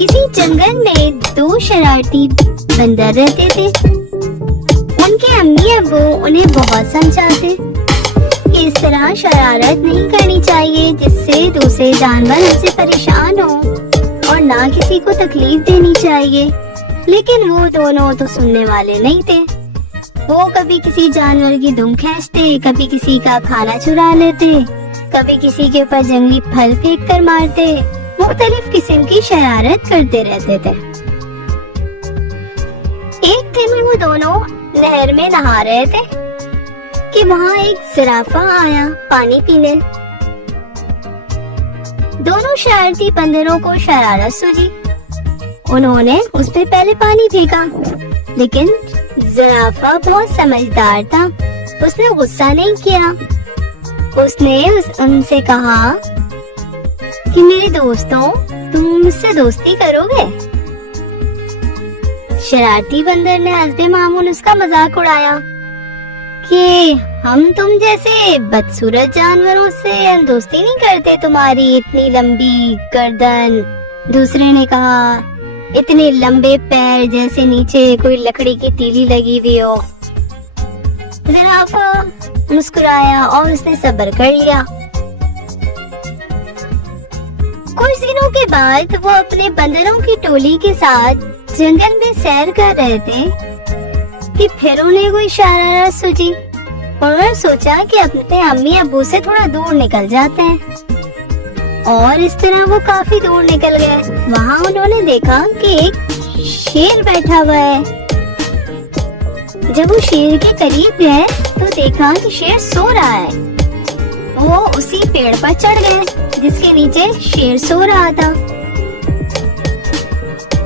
इसी जंगल में दो शरारती बंदर रहते थे। उनके अम्मी अब्बू उन्हें बहुत समझाते कि इस तरह शरारत नहीं करनी चाहिए जिससे दूसरे जानवर हमसे परेशान हो, और ना किसी को तकलीफ देनी चाहिए। लेकिन वो दोनों तो सुनने वाले नहीं थे। वो कभी किसी जानवर की दुम खींचते, कभी किसी का खाना चुरा लेते, कभी किसी के ऊपर जंगली फल फेंक कर मारते, मुख्तलिफ किस्म की शरारत करते रहते थे। एक दिन वो दोनों नहर में नहा रहे थे कि वहाँ एक जिराफा आया पानी पीने। दोनों शरारती बंदरों को शरारत सूझी। उन्होंने उस पे पहले पानी फेंका, लेकिन जिराफा बहुत समझदार था। उसने गुस्सा नहीं किया। उसने उनसे कहा कि मेरे दोस्तों, तुम मुझसे दोस्ती करोगे? शरारती बंदर ने हंसते मामून उसका मजाक उड़ाया कि हम तुम जैसे बदसूरत जानवरों से दोस्ती नहीं करते, तुम्हारी इतनी लंबी गर्दन। दूसरे ने कहा, इतने लंबे पैर जैसे नीचे कोई लकड़ी की तीली लगी हुई हो। जिराफा मुस्कुराया और उसने सब्र कर लिया। कुछ दिनों के बाद वो अपने बंदरों की टोली के साथ जंगल में सैर कर रहे थे कि फिर उन्हें कोई शरारत सूझी। उन्होंने सोचा कि अपने अम्मी अब्बू से थोड़ा दूर निकल जाते हैं, और इस तरह वो काफी दूर निकल गए। वहाँ उन्होंने देखा कि एक शेर बैठा हुआ है। जब वो शेर के करीब गए तो देखा कि शेर सो रहा है। वो उसी पेड़ पर चढ़ गए जिसके नीचे शेर सो रहा था,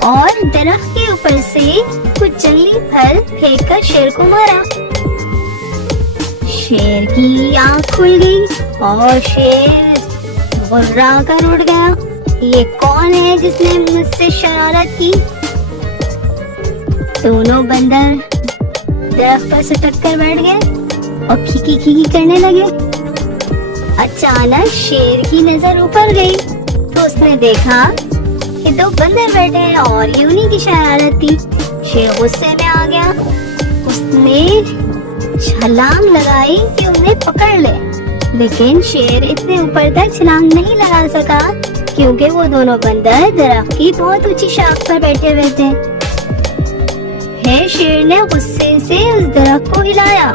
और दरख्त के ऊपर से कुछ जंगली फल फेंककर शेर को मारा। शेर की आंख खुल गई और शेर गुर्रा कर उड़ गया। ये कौन है जिसने मुझसे शरारत की? दोनों बंदर दरख्त पर से टक्कर बैठ गए और खीकी खीकी करने लगे। अचानक शेर की नजर ऊपर गई तो उसने देखा कि दो बंदर बैठे हैं और ये उन्हीं की शरारत थी। शेर गुस्से में आ गया। उसने छलांग लगाई कि उन्हें पकड़ ले, लेकिन शेर इतने ऊपर तक छलांग नहीं लगा सका क्योंकि वो दोनों बंदर दरख्त की बहुत ऊंची शाख पर बैठे हुए थे। फिर शेर ने गुस्से से उस दरख्त को हिलाया,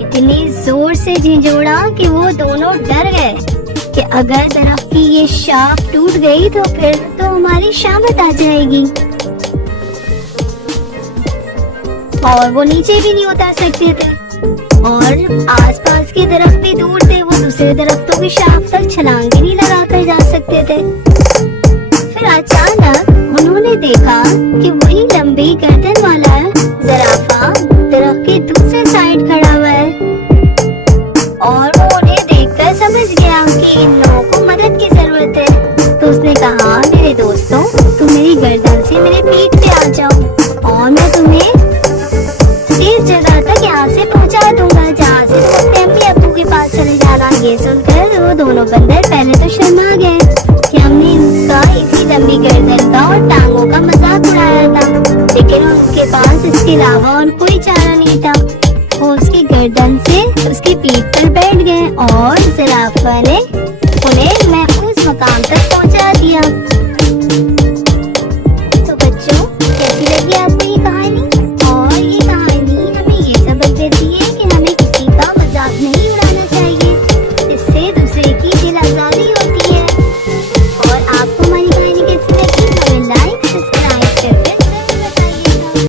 इतनी जोर से झंझोड़ा कि वो दोनों डर गए कि अगर दरख्त की ये शाख टूट गई तो फिर तो हमारी शामत आ जाएगी, और वो नीचे भी नहीं उतर सकते थे, और आसपास के दरख्त भी दूर थे। वो दूसरे दरख्तों की शाख तक छलांग भी नहीं लगा कर जा सकते थे। फिर अचानक उन्होंने देखा कि वही लंबी गर्दन वाला जिराफा दरख्त के दूसरे साइड खड़ा हुआ है, और वो उन्हें देखकर समझ गया कि इन लोगों को मदद की जरूरत है। तो उसने कहा, मेरे दोस्तों, तुम मेरी गर्दन से मेरे पीठ पे आ जाओ और मैं तुम्हें इस जगह तक यहाँ से पहुँचा दूंगा जहाँ से तुम अपने अम्मी अब्बू के पास चले जाना। ये सुनकर वो दोनों बंदर पहले तो शर्मा गए कि हमने इसका इसी लंबी गर्दन का और टांगों का मजाक उड़ाया था, लेकिन उनके पास इसके अलावा और कोई चारा नहीं था। वो उसकी गर्दन से उसकी पीठ पर बैठ गए और जिराफा ने